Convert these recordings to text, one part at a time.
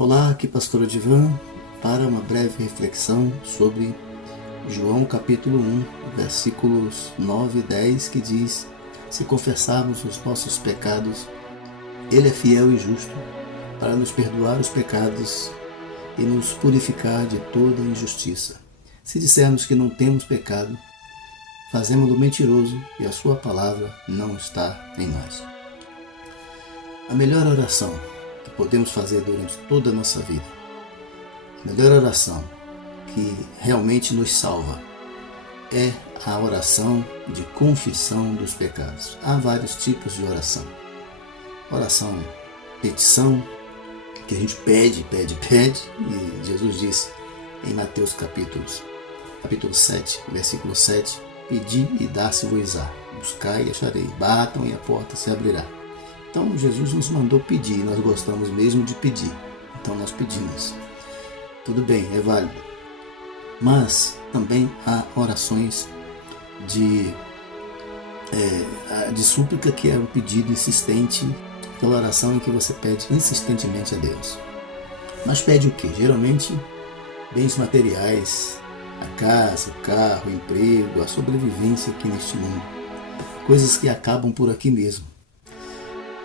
Olá, aqui Pastor Odivan, para uma breve reflexão sobre João capítulo 1, versículos 9 e 10, que diz: se confessarmos os nossos pecados, Ele é fiel e justo para nos perdoar os pecados e nos purificar de toda injustiça. Se dissermos que não temos pecado, fazemos-lo mentiroso e a sua palavra não está em nós. A melhor oração que podemos fazer durante toda a nossa vida, a melhor oração que realmente nos salva, é a oração de confissão dos pecados. Há vários tipos de oração. Oração, petição, que a gente pede, e Jesus disse em Mateus capítulo 7, versículo 7, pedi e dá-se-vos-á, buscai e acharei, batam e a porta se abrirá. Então Jesus nos mandou pedir, nós gostamos mesmo de pedir, então nós pedimos. Tudo bem, é válido. Mas também há orações de súplica, que é um pedido insistente, aquela oração em que você pede insistentemente a Deus. Mas pede o quê? Geralmente bens materiais, a casa, o carro, o emprego, a sobrevivência aqui neste mundo. Coisas que acabam por aqui mesmo.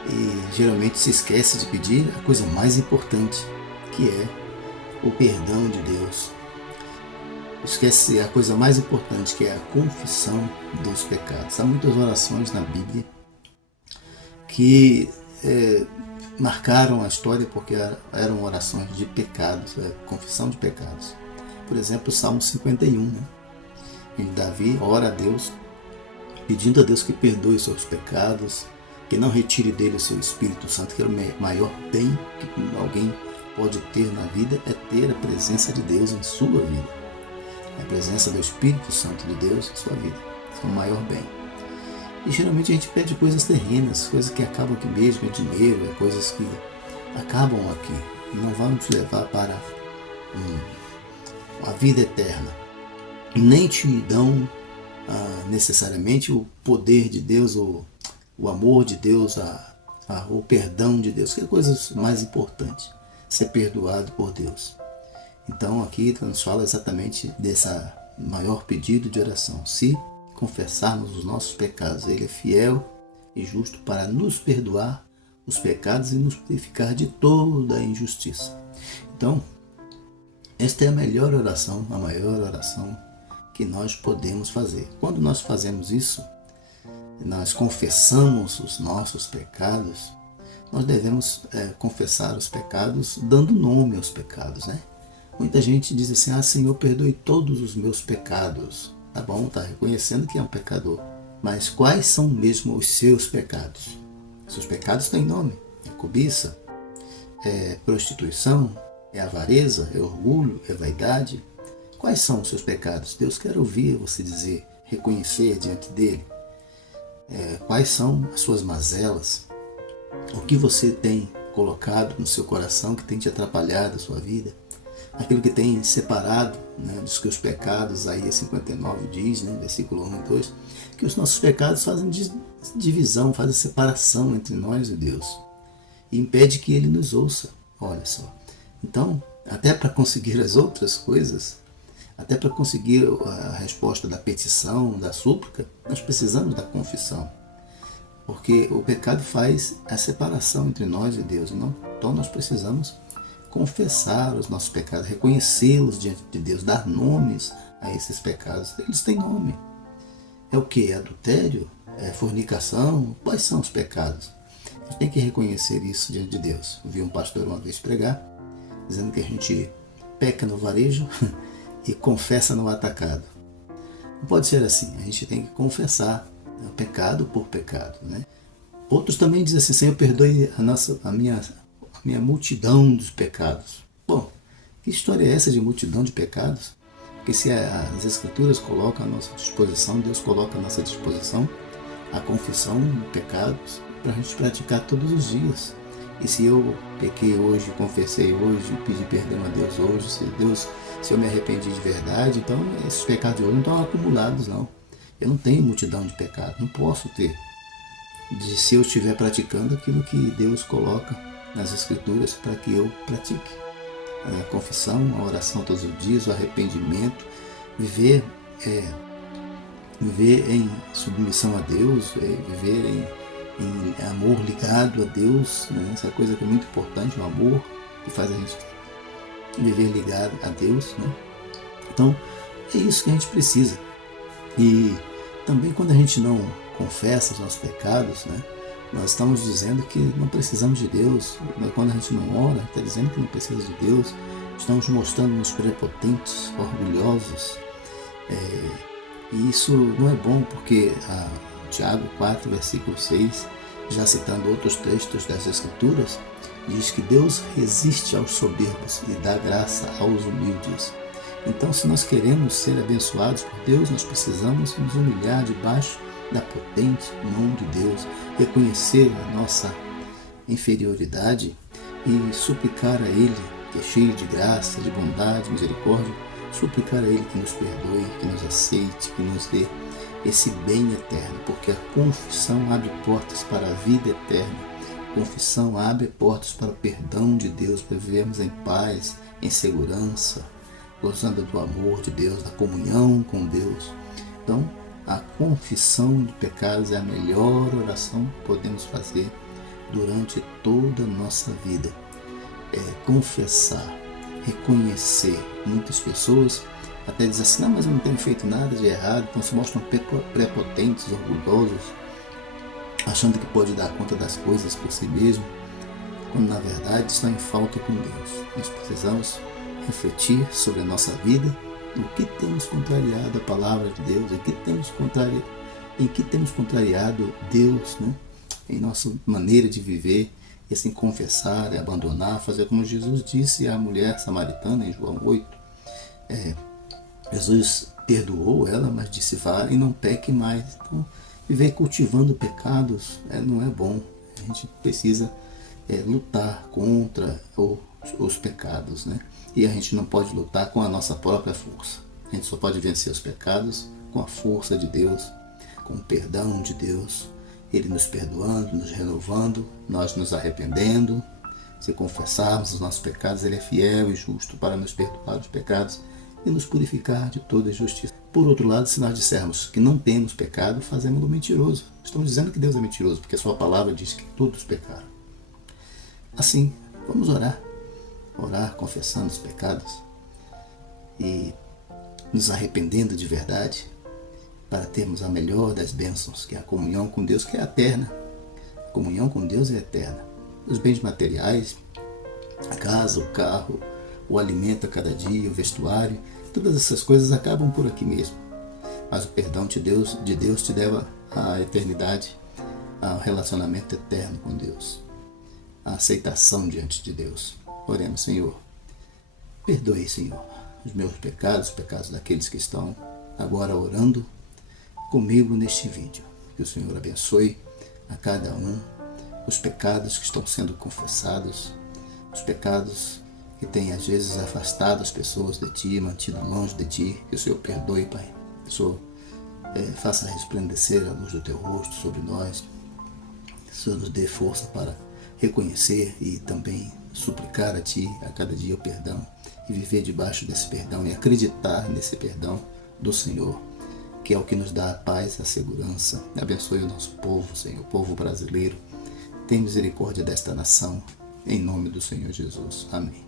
E geralmente se esquece de pedir a coisa mais importante, que é o perdão de Deus. Esquece a coisa mais importante, que é a confissão dos pecados. Há muitas orações na Bíblia que marcaram a história porque eram orações de pecados, confissão de pecados. Por exemplo, o Salmo 51, em Davi ora a Deus, pedindo a Deus que perdoe os seus pecados, que não retire dele o seu Espírito Santo, que é o maior bem que alguém pode ter na vida, é ter a presença de Deus em sua vida. A presença do Espírito Santo de Deus em sua vida. Isso é o maior bem. E geralmente a gente pede coisas terrenas, coisas que acabam aqui mesmo, é dinheiro, é coisas que acabam aqui, não vão te levar para a vida eterna. Nem te dão necessariamente o poder de Deus, o amor de Deus, o perdão de Deus, que é coisas mais importantes, ser perdoado por Deus. Então aqui nos fala exatamente desse maior pedido de oração. Se confessarmos os nossos pecados, Ele é fiel e justo para nos perdoar os pecados e nos purificar de toda a injustiça. Então, esta é a melhor oração, a maior oração que nós podemos fazer. Quando nós fazemos isso, nós confessamos os nossos pecados, nós devemos confessar os pecados dando nome aos pecados, né? Muita gente diz assim: Senhor, perdoe todos os meus pecados. Tá bom, tá reconhecendo que é um pecador. Mas quais são mesmo os seus pecados? Seus pecados têm nome. É cobiça, é prostituição, é avareza, é orgulho, é vaidade. Quais são os seus pecados? Deus quer ouvir você dizer, reconhecer diante dele. Quais são as suas mazelas? O que você tem colocado no seu coração que tem te atrapalhado a sua vida? Aquilo que tem separado, dos que os pecados, Isaías 59 diz, versículo 1 e 2, que os nossos pecados fazem divisão, fazem separação entre nós e Deus. E impede que Ele nos ouça. Olha só. Então, até para conseguir as outras coisas, até para conseguir a resposta da petição, da súplica, nós precisamos da confissão. Porque o pecado faz a separação entre nós e Deus. Então nós precisamos confessar os nossos pecados, reconhecê-los diante de Deus, dar nomes a esses pecados. Eles têm nome. É o que? É adultério? É fornicação? Quais são os pecados? A gente tem que reconhecer isso diante de Deus. Eu vi um pastor uma vez pregar, dizendo que a gente peca no varejo e confessa no atacado. Não pode ser assim. A gente tem que confessar pecado por pecado, Outros também dizem assim: Senhor, perdoe a minha multidão dos pecados. Bom, que história é essa de multidão de pecados? Porque se as Escrituras colocam à nossa disposição, Deus coloca à nossa disposição a confissão de pecados para a gente praticar todos os dias. E se eu pequei hoje, confessei hoje, pedi perdão a Deus hoje, se eu me arrependi de verdade, então esses pecados de hoje não estão acumulados, não. Eu não tenho multidão de pecados, não posso ter. Se eu estiver praticando aquilo que Deus coloca nas Escrituras para que eu pratique. A confissão, a oração todos os dias, o arrependimento, viver em submissão a Deus, viver em amor ligado a Deus, né? Essa coisa que é muito importante, o amor que faz a gente viver ligado a Deus, né? Então, é isso que a gente precisa. E também quando a gente não confessa os nossos pecados, né? Nós estamos dizendo que não precisamos de Deus. Quando a gente não ora, está dizendo que não precisa de Deus. Estamos mostrando-nos prepotentes, orgulhosos. E isso não é bom, porque Tiago 4, versículo 6, já citando outros textos das Escrituras, diz que Deus resiste aos soberbos e dá graça aos humildes. Então, se nós queremos ser abençoados por Deus, nós precisamos nos humilhar debaixo da potente mão de Deus, reconhecer a nossa inferioridade e suplicar a Ele, que é cheio de graça, de bondade, misericórdia, suplicar a Ele que nos perdoe, que nos aceite, que nos dê esse bem eterno, porque a confissão abre portas para a vida eterna. A confissão abre portas para o perdão de Deus, para vivermos em paz, em segurança, gozando do amor de Deus, da comunhão com Deus. Então, a confissão de pecados é a melhor oração que podemos fazer durante toda a nossa vida. Confessar, reconhecer. Muitas pessoas até dizem assim: não, mas eu não tenho feito nada de errado. Então se mostram prepotentes, orgulhosos, achando que pode dar conta das coisas por si mesmo, quando na verdade estão em falta com Deus. Nós precisamos refletir sobre a nossa vida, o que temos contrariado a palavra de Deus, em que temos contrariado Deus, né? Em nossa maneira de viver, e assim confessar, abandonar, fazer como Jesus disse à mulher samaritana em João 8. Jesus perdoou ela, mas disse: vá e não peque mais. Então, viver cultivando pecados não é bom. A gente precisa lutar contra os pecados, né? E a gente não pode lutar com a nossa própria força. A gente só pode vencer os pecados com a força de Deus, com o perdão de Deus, Ele nos perdoando, nos renovando, nós nos arrependendo. Se confessarmos os nossos pecados, Ele é fiel e justo para nos perdoar os pecados e nos purificar de toda injustiça. Por outro lado, se nós dissermos que não temos pecado, fazemos-lo mentiroso. Estamos dizendo que Deus é mentiroso, porque a sua palavra diz que todos pecaram. Assim, vamos orar confessando os pecados e nos arrependendo de verdade, para termos a melhor das bênçãos, que é a comunhão com Deus, que é eterna. A comunhão com Deus é eterna. Os bens materiais, a casa, o carro, o alimento a cada dia, o vestuário, todas essas coisas acabam por aqui mesmo. Mas o perdão de Deus te leva à eternidade, ao relacionamento eterno com Deus, a aceitação diante de Deus. Oremos: Senhor, perdoe, Senhor, os meus pecados, os pecados daqueles que estão agora orando comigo neste vídeo. Que o Senhor abençoe a cada um, os pecados que estão sendo confessados, os pecados que têm às vezes afastado as pessoas de Ti, mantido longe de Ti. Que o Senhor perdoe, Pai. Que o Senhor faça resplandecer a luz do Teu rosto sobre nós. Que o Senhor nos dê força para reconhecer e também suplicar a Ti a cada dia o perdão, e viver debaixo desse perdão e acreditar nesse perdão do Senhor, que é o que nos dá a paz, a segurança. Abençoe o nosso povo, Senhor, o povo brasileiro. Tem misericórdia desta nação, em nome do Senhor Jesus. Amém.